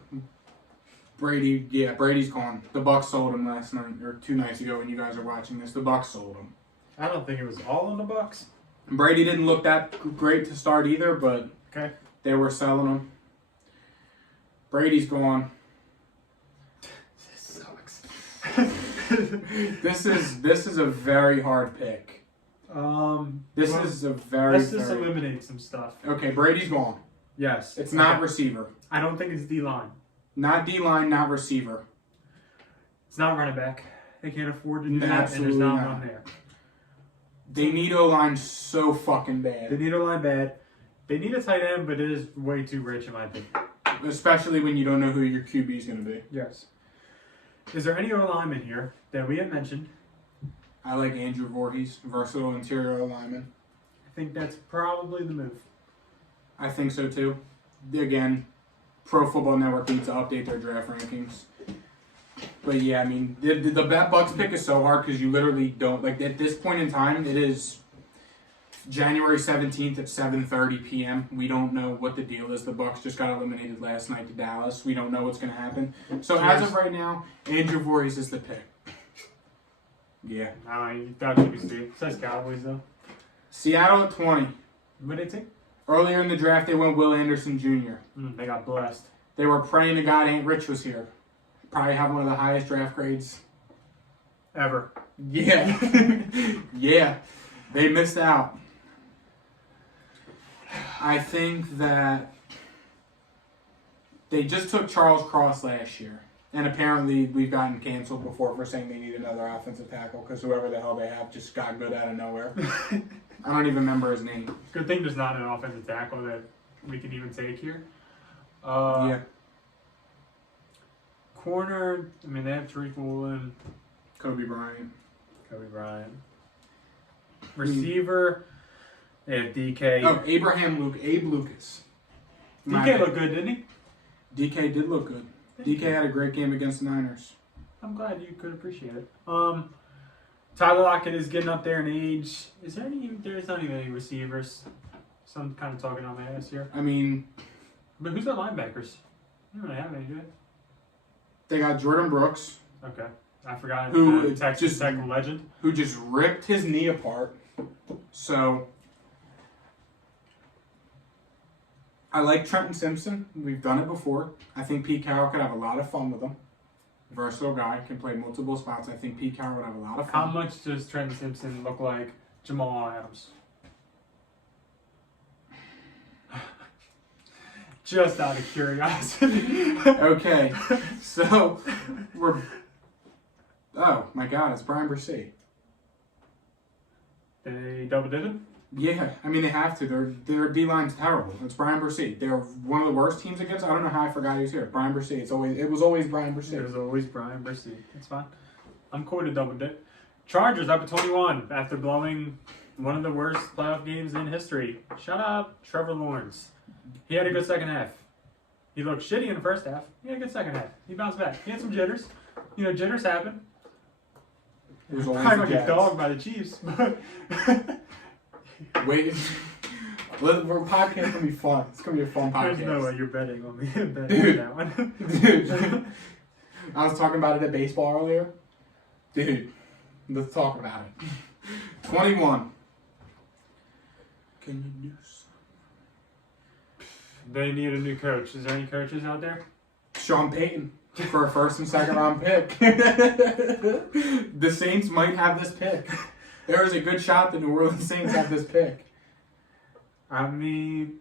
Brady's gone. The Bucs sold him last night, or 2 nights ago when you guys are watching this. The Bucs sold him. I don't think it was all on the Bucs. Brady didn't look that great to start either, but Okay. they were selling him. Brady's gone. This sucks. This is a very hard pick. Is a very. Let's just eliminate some stuff. Okay, Brady's gone. Yes. It's not receiver. I don't think it's D-line. Not D-line, not receiver. It's not running back. They can't afford to do that, and there's Absolutely not not. one there. They need O-line so fucking They bad. need a line bad. They need a tight end, but it is way too rich in my opinion. Especially when you don't know who your QB is going to be. Yes. Is there any O-lineman here that we have mentioned? I like Andrew Voorhees, versatile interior O-lineman. I think that's probably the move. I think so too. Again, Pro Football Network needs to update their draft rankings. But yeah, I mean, the Bucs pick is so hard because you literally don't, like, at this point in time, it is January 17th at 7:30 p.m. We don't know what the deal is. The Bucs just got eliminated last night to Dallas. We don't know what's going to happen. So as of right now, Andrew Voorhees is the pick. Yeah. You thought it was it says Cowboys, though. Seattle at 20. What did they take? Earlier in the draft, they went Will Anderson Jr. They got blessed. They were praying to God Aunt Rich was here. Probably have one of the highest draft grades. Ever. Yeah. Yeah. They missed out. I think that they just took Charles Cross last year. And apparently we've gotten canceled before for saying they need another offensive tackle because whoever the hell they have just got good out of nowhere. I don't even remember his name. Good thing there's not an offensive tackle that we can even take here. Yeah. Corner, I mean, they have Tariq Woolen. Kobe Bryant. Kobe Bryant. Receiver, they have DK. Oh, Abe Lucas. DK looked good, didn't he? DK did look good. DK had a great game against the Niners. I'm glad you could appreciate it. Tyler Lockett is getting up there in age. There's not even any receivers. So I'm kind of talking on my ass here. I mean, But who's their linebackers? You don't really have any, do they got Jordan Brooks, they? Okay. I forgot. Who the Texas just- Tech legend. who just ripped his knee apart. So, I like Trenton Simpson. We've done it before. I think Pete Carroll could have a lot of fun with him. Versatile guy, can play multiple spots. I think Pete Carroll would have a lot of How fun. much does Trenton Simpson look like Jamal Adams. Just out of curiosity. Okay, so we're. Oh my God, it's Brian Bresee. They double did it? Yeah, I mean they have to. Their D line's terrible. It's Brian Bresee. They're one of the worst teams against. I don't know how I forgot he was here. Brian Bresee. It was always Brian Bresee. It was always Brian Bresee. It's fine. I'm cool to double dip. Chargers up at 21 after blowing one of the worst playoff games in history. Shut up, Trevor Lawrence. He had a good second half. He looked shitty in the first half. He had a good second half. He bounced back. He had some jitters. You know, jitters happen. It was always Probably the like a Jets. dog by the Chiefs. But Wait, we're podcast gonna be fun. It's gonna be a fun podcast. there's no way you're betting on me. Betting Dude. on that one. Dude, I was talking about it at baseball earlier. Dude, let's talk about it. 21. Can you do something? They need a new coach. Is there any coaches out there? Sean Payton for a first and second round pick. The Saints might have this pick. There is a good shot the New Orleans Saints have this pick. I mean,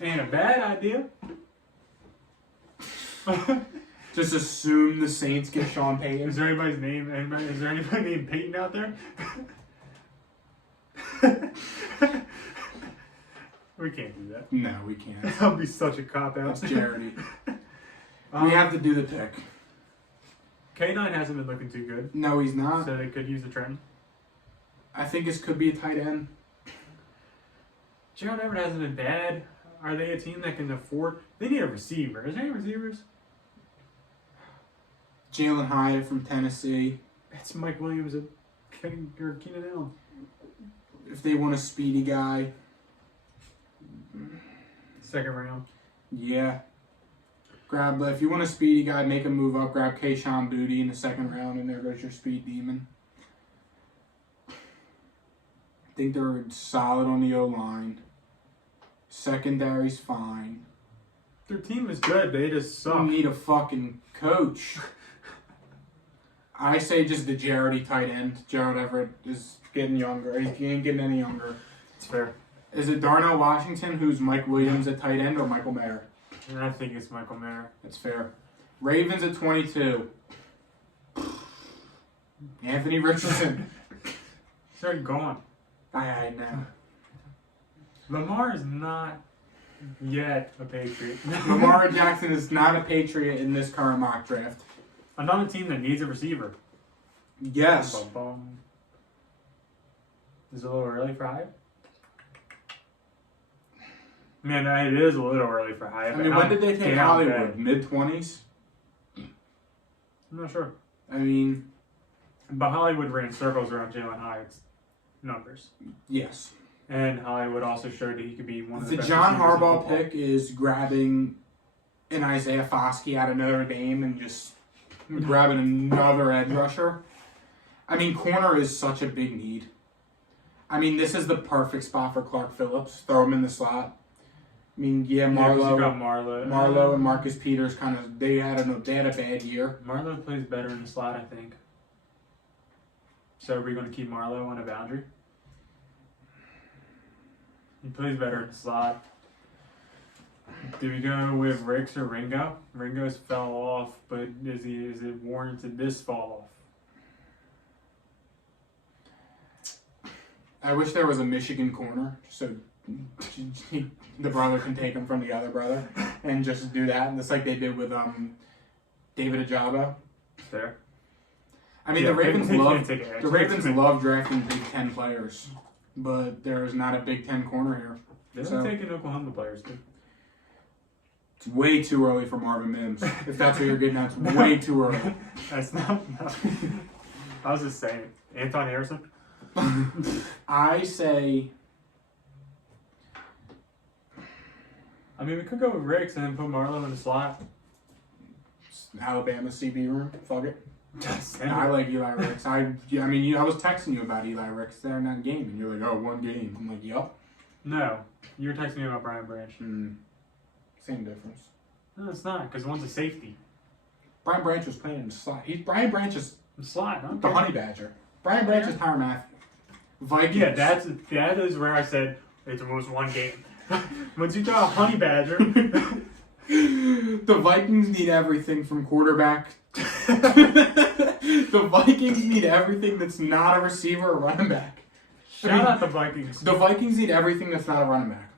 ain't a bad idea. Just assume the Saints get Sean Is Payton. there anybody's name? Is there anybody named Peyton out there? We can't do that. No, we can't. That'll be such a cop out. That's charity. We have to do the pick. K9 hasn't been looking too good, No, he's not. so they could use the trend. I think this could be a tight end. Gerald Everett hasn't been bad. Are they a team that can afford? They need a receiver. Is there any receivers? Jalen Hyatt from Tennessee. It's Mike Williams or Keenan Allen. If they want a speedy guy, Second round. yeah. If you want a speedy guy, make a move up. Grab Kayshon Boutte in the second round, and there goes your speed demon. I think they're solid on the O-line. Secondary's fine. Their team is good. They just You suck. need a fucking coach. I say just the Jarrett tight end. Gerald Everett is getting younger. He ain't getting any younger. It's fair. Is it Darnell Washington who's Mike Williams at tight end or Michael Mayer? And I think it's Michael Mayer. That's fair. Ravens at 22. Anthony Richardson. He's already gone. I know. Lamar is not yet a Patriot. Lamar Jackson is not a Patriot in this current mock draft. Another team that needs a receiver. Yes. Bum, bum. Is it a little early for Hyatt? Man, it is a little early for Hyatt. I mean, when did they take Damn Hollywood? bad. Mid-20s? I'm not sure. I mean, But Hollywood ran circles around Jalen Hyatt's numbers. yes. And Hollywood also showed that he could be one of the The best John receivers in Harbaugh football. pick is grabbing an Isaiah Foskey out of Notre Dame and just grabbing another edge rusher. I mean, corner is such a big need. I mean, this is the perfect spot for Clark Phillips. Throw him in the slot. I mean, yeah, Yeah, 'cause you got Marlowe, Marlowe. and Marcus Peters they had a bad year. Marlowe plays better in the slot, I think. So are we going to keep Marlowe on a boundary? He plays better in the slot. Do we go with Ricks or Ringo? Ringo's fell off, but is it warranted this fall off? I wish there was a Michigan corner so the brother can take him from the other brother and just do that. And just like they did with David Ajabo. There. I mean, Yeah, the Ravens they can't love take it. the Ravens love drafting Big Ten players, but there is not a Big Ten corner here. They're So- taking Oklahoma players too. It's way too early for Marvin Mims. If that's what you're getting at, it's way too early. That's not. No. I was just saying. Anton Harrison. I say I mean, we could go with Ricks and then put Marlowe in the slot. Alabama CB room. Fuck it. Send I it. like Eli Ricks. I was texting you about Eli Ricks there in that game, and you're like, "Oh, one game." I'm like, "Yup." No, you were texting me about Brian Branch. Same difference. No, it's not, because one's a safety. Brian Branch was playing in the slot. Brian Branch is The slot, huh? the honey badger. Brian Branch is Tyrann Matthew. Vikings. Yeah, that is where I said it's almost one game. Once you throw a honey badger, the Vikings need everything from quarterback. The Vikings need everything that's not a receiver or running back. shout out the Vikings. The Vikings need everything that's not a running back.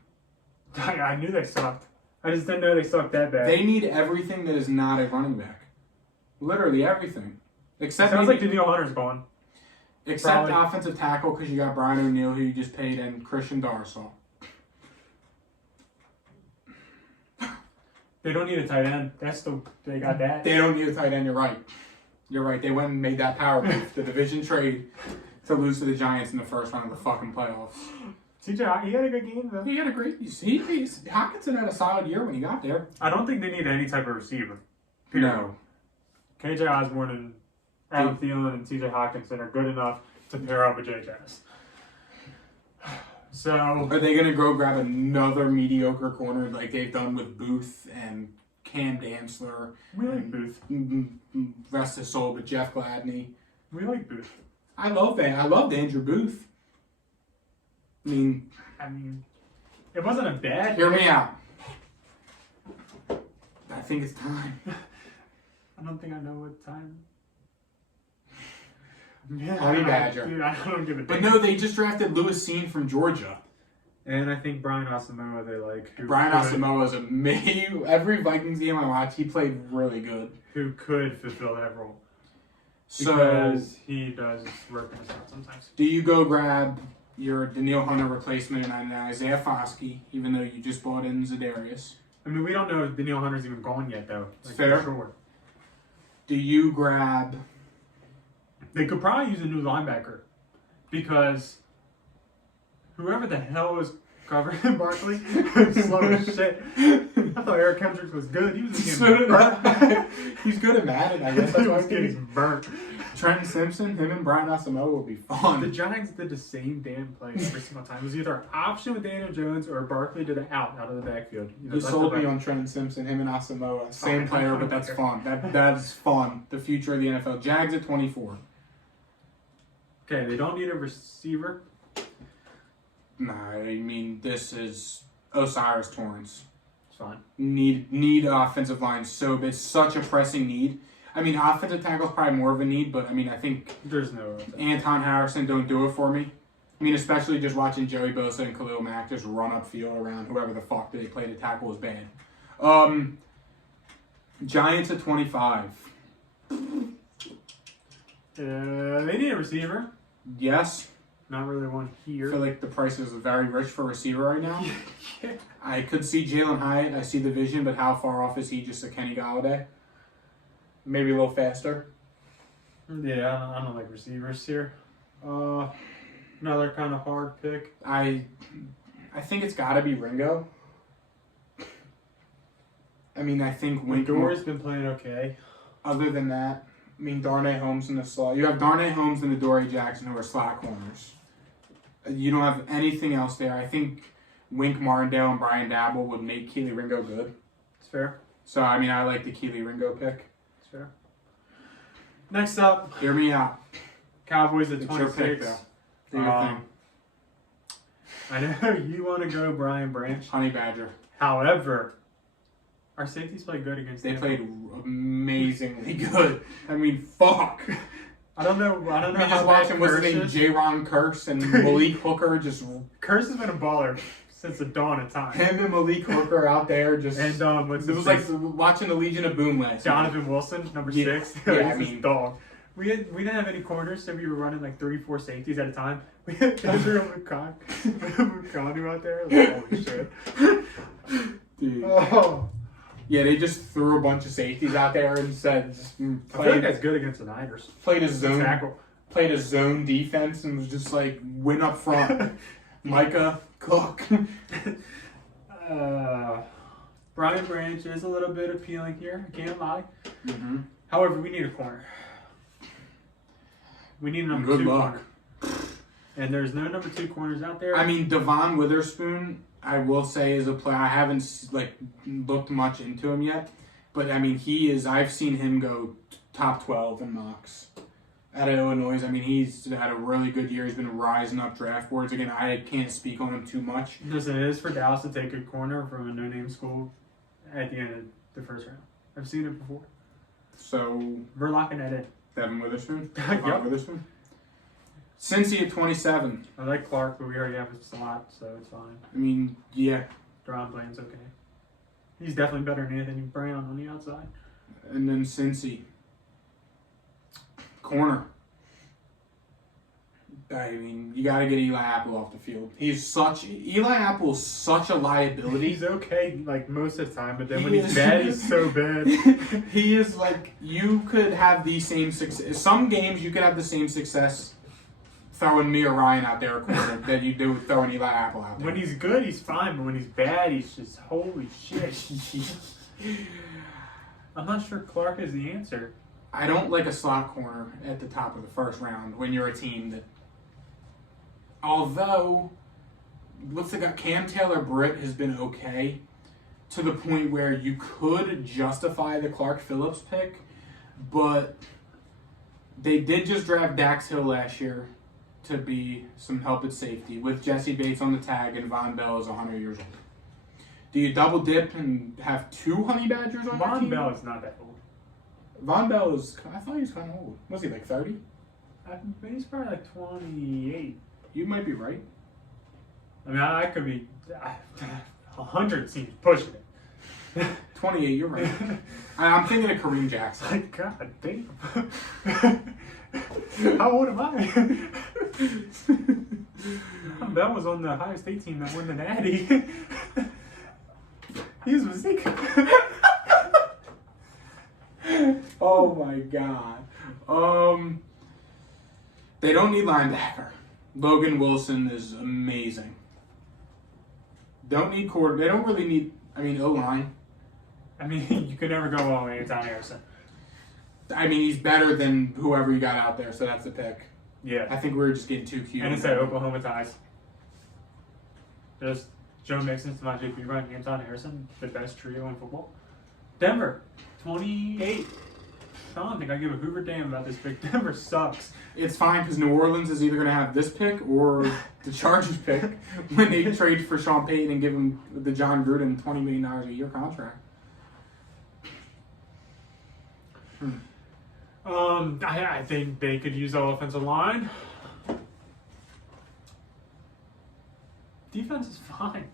I knew they sucked. I just didn't know they sucked that bad. They need everything that is not a running back. Literally everything. Except Sounds like maybe, Danielle Hunter's gone. except probably. offensive tackle because you got Brian O'Neill who you just paid and Christian Darsaw. They don't need a tight end. They got that. They don't need a tight end. You're right. You're right. They went and made that power move, the division trade, to lose to the Giants in the first round of the fucking playoffs. TJ, he had a good game though. He had a great. Hockenson had a solid year when he got there. I don't think they need any type of receiver. Period. No. KJ Osborne and Adam Thielen and TJ Hawkinson are good enough to pair up with JJS. So Are they gonna go grab another mediocre corner like they've done with Booth and Cam Dantzler? we like Booth. Rest his soul, but Jeff Gladney. We like Booth. I loved Andrew Booth. I mean, it wasn't a bad. hear me out. I think it's time. I don't think I know what time. Yeah, Honey Badger. Dude, I don't give a But damn. no, they just drafted Lewis Seen from Georgia. And I think Brian Asamoah they like. Brian Asamoah is amazing. Every Vikings game I watched, he played really good. Who could fulfill that role. So, Because he does work in his out sometimes. do you go grab your Danielle Hunter replacement and Isaiah Foskey, even though you just bought in Za'Darius? I mean, we don't know if Danielle Hunter's even gone yet, though. Like, Fair. for sure. Do you grab... They could probably use a new linebacker because whoever the hell was covering Barkley was slow as shit. I thought Eric Kendricks was good. He was just getting burnt. He's good at Madden, I guess. That's He why was getting burnt. Trenton Simpson, him and Brian Asamoah will be The fun. Giants did the same damn play every single time. It was either option with Daniel Jones or Barkley did an out of the backfield. You sold me on Trenton Simpson, him and Asamoah. Same Fine, player, fine, but that's okay. fun. That's fun. The future of the NFL. Jags at 24. Okay, they don't need a receiver. Nah, I mean, this is Osiris Torrance. It's fine. Need offensive line so bad. It's such a pressing need. I mean, offensive tackle is probably more of a need, but I mean, I think There's no. Anton Harrison don't do it for me. I mean, especially just watching Joey Bosa and Khalil Mack just run upfield around whoever the fuck they play to tackle is bad. Giants at 25. They need a receiver. Yes. Not really one I here. feel like the price is very rich for a receiver right now. I could see Jalen Hyatt. I see the vision, but how far off is he just a Kenny Galladay? Maybe a little faster. Yeah, I don't like receivers here. Another kind of hard pick. I think it's got to be Ringo. I mean, I think Dory's been playing okay. Other than that, I mean, Darnay Holmes and the slot. You have Darnay Holmes and Adoree Jackson who are slot corners. You don't have anything else there. I think Wink Martindale and Brian Dabble would make Keely Ringo good. It's fair. So, I mean, I like the Keely Ringo pick. It's fair. Next up, Hear me out. Cowboys at It's your 26. pick, though. Do your thing. I know you want to go Brian Branch. Honey Badger. However, our safeties played good against They them. played amazingly good. I mean, fuck. I don't know I mean, how just watching, what's his name, Curse is. J-Ron Curse and Malik Hooker, just Curse has been a baller since the dawn of time. him and Malik Hooker out there, just... And it what's his was like name? watching the Legion of Boom last year. Jonathan Wilson, number Yeah. 6. Yeah, He's I this mean- dog. We didn't have any corners, so we were running like 3-4 safeties at a time. We had Ezra Mukanu out there. Like, holy shit. Dude. Oh. Yeah, they just threw a bunch of safeties out there and said, just I feel like played, that's good against the Niners. played a zone Tackle. played a zone defense and was just like, win up front. Micah, Cook. Brian Branch is a little bit appealing here. I can't lie. Mm-hmm. However, we need a corner. We need a number Good 2 luck. corner. And there's no number 2 corners out there. I mean, Devon Witherspoon, I will say, is a player. I haven't like looked much into him yet, but I mean, he is. I've seen him go top 12 in mocks. out of Illinois. I mean, he's had a really good year. He's been rising up draft boards. Again, I can't speak on him too much. Listen, it is for Dallas to take a corner from a no-name school at the end of the first round. I've seen it before. So We're locking that in. Devin Witherspoon. Yep. Witherspoon. Cincy at 27. I like Clark, but we already have a slot, so it's fine. I mean, yeah. Deron Bland's okay. He's definitely better than Anthony Brown on the outside. And then Cincy. Corner. I mean, you got to get Eli Apple off the field. Eli Apple is such a liability. He's okay, like, most of the time, but then He when he's is. bad, he's so bad. He is like, you could have the same success. Some games you could have the same success throwing me or Ryan out there a corner that you do with throwing Eli Apple out there. When he's good, he's fine, but when he's bad, he's just, holy shit. I'm not sure Clark is the answer. I don't like a slot corner at the top of the first round when you're a team that. Although, what's the guy? Cam Taylor-Britt has been okay to the point where you could justify the Clark Phillips pick, but they did just draft Dax Hill last year to be some help at safety with Jesse Bates on the tag and Von Bell is 100 years old. Do you double dip and have two Honey Badgers on your Von team? Bell is not that old. Von Bell is, I thought he was kind of old. Was he like 30? He's probably like 28. You might be right. I mean, I could be 100 seems pushing it. 28, you're right. I'm thinking of Kareem Jackson. Like, God damn. How old am I? Bell was on the Ohio State team that won the Natty. He was Zeke. Oh my God. They don't need linebacker. Logan Wilson is amazing. Don't need quarter. They don't really need. I mean, O-line. I mean, you could never go wrong with Anton Harrison. I mean, he's better than whoever you got out there, so that's the pick. Yeah. I think we were just getting too cute. And it's at Oklahoma ties. Just Joe Mixon, Samaje Perine, and Anton Harrison, the best trio in football. Denver, 28. I don't think I give a hoover damn about this pick. Denver sucks. It's fine because New Orleans is either going to have this pick or the Chargers pick when they trade for Sean Payton and give him the John Gruden $20 million a year contract. I think they could use the offensive line. Defense is fine.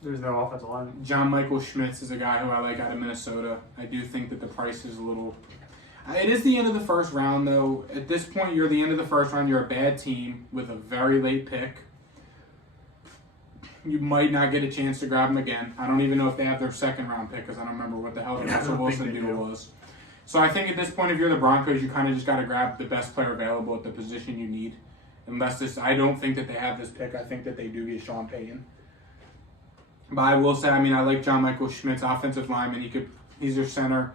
There's no offensive line. John Michael Schmitz is a guy who I like out of Minnesota. I do think that the price is a little. It is the end of the first round, though. At this point, you're the end of the first round. You're a bad team with a very late pick. You might not get a chance to grab them again. I don't even know if they have their second round pick because I don't remember what the hell the Russell Wilson deal was. So I think at this point, if you're the Broncos, you kind of just got to grab the best player available at the position you need. Unless this, I don't think that they have this pick. I think that they do get Sean Payton. But I will say, I mean, I like John Michael Schmitz, offensive lineman. He's their center.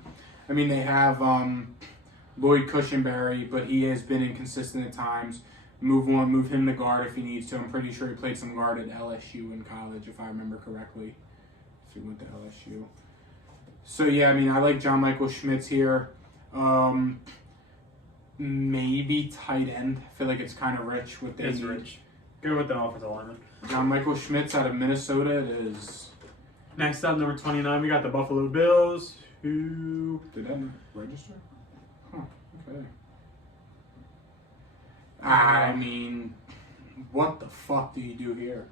I mean, they have Lloyd Cushenberry, but he has been inconsistent at times. Move him to guard if he needs to. I'm pretty sure he played some guard at LSU in college, if I remember correctly. If he went to LSU. So, yeah, I mean, I like John Michael Schmitz here. Maybe tight end. I feel like it's kind of rich with the. It's rich. Go with the offensive lineman. John Michael Schmitz out of Minnesota is. Next up, number 29, we got the Buffalo Bills, who... Did that register? Huh, okay. I mean, what the fuck do you do here?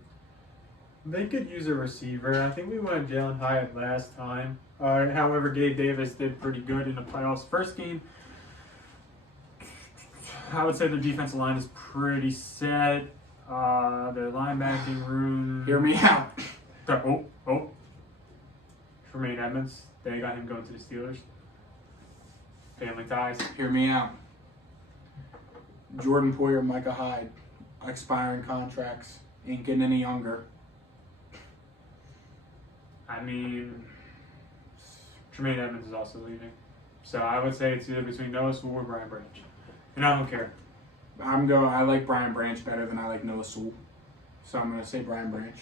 They could use a receiver. I think we wanted Jalen Hyatt last time. However, Gabe Davis did pretty good in the playoffs. First game, I would say their defensive line is pretty set. Their linebacking room... Hear me out. Tremaine Edmonds. They got him going to the Steelers. Family ties. Hear me out. Jordan Poyer, Micah Hyde, expiring contracts, ain't getting any younger. I mean, Tremaine Edmonds is also leaving. So I would say it's either between Noah Sewell or Brian Branch. And I don't care. I like Brian Branch better than I like Noah Sewell. So I'm going to say Brian Branch.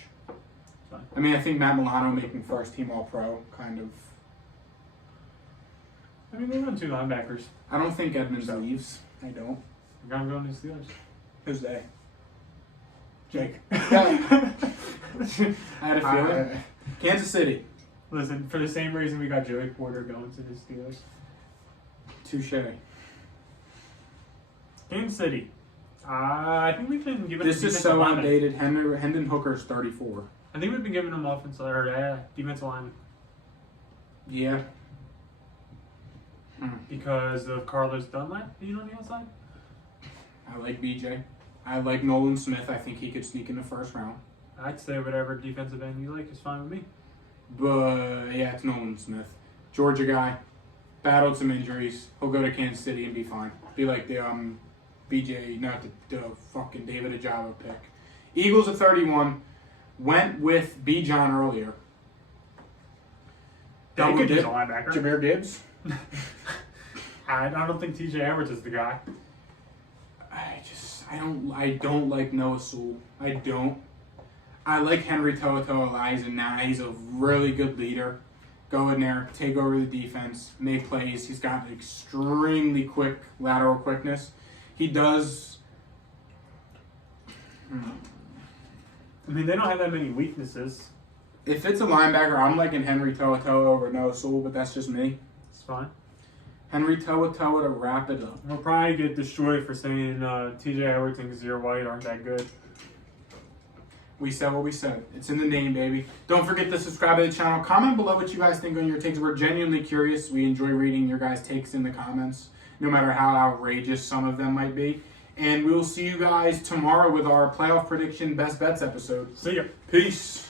Fine. I mean, I think Matt Milano making first team All-Pro kind of I mean, they run 2 linebackers. I don't think Edmonds leaves. I don't. I'm going to the Steelers. Who's they? Jake. I had a feeling. Kansas City. Listen, for the same reason we got Joey Porter going to the Steelers. Touche. Kansas City. I think we've been giving. This is so outdated. Hendon Hooker's 34. I think we've been giving him offensive or defensive lineman Yeah. because of Carlos Dunlap being on the outside. I like BJ. I like Nolan Smith. I think he could sneak in the first round. I'd say whatever defensive end you like is fine with me. But yeah, it's Nolan Smith. Georgia guy. Battled some injuries. He'll go to Kansas City and be fine. Be like the BJ, not the fucking David Ajabo pick. Eagles at 31. Went with B. John earlier. They Double could dip. use a linebacker. Jahmyr Gibbs. I don't think TJ Edwards is the guy. I don't like Noah Sewell. I don't. I like Henry To'oTo'o Eliza now. He's a really good leader. Go in there, take over the defense, make plays. He's got extremely quick lateral quickness. He does. I mean, they don't have that many weaknesses. If it's a linebacker, I'm liking Henry To'oTo'o over Noah Sewell, but that's just me. It's fine. Henry To'oTo'o to wrap it up. We'll probably get destroyed for saying TJ Edwards and Kazir White aren't that good. We said what we said. It's in the name, baby. Don't forget to subscribe to the channel. Comment below what you guys think on your takes. We're genuinely curious. We enjoy reading your guys' takes in the comments, no matter how outrageous some of them might be. And we will see you guys tomorrow with our playoff prediction best bets episode. See ya. Peace.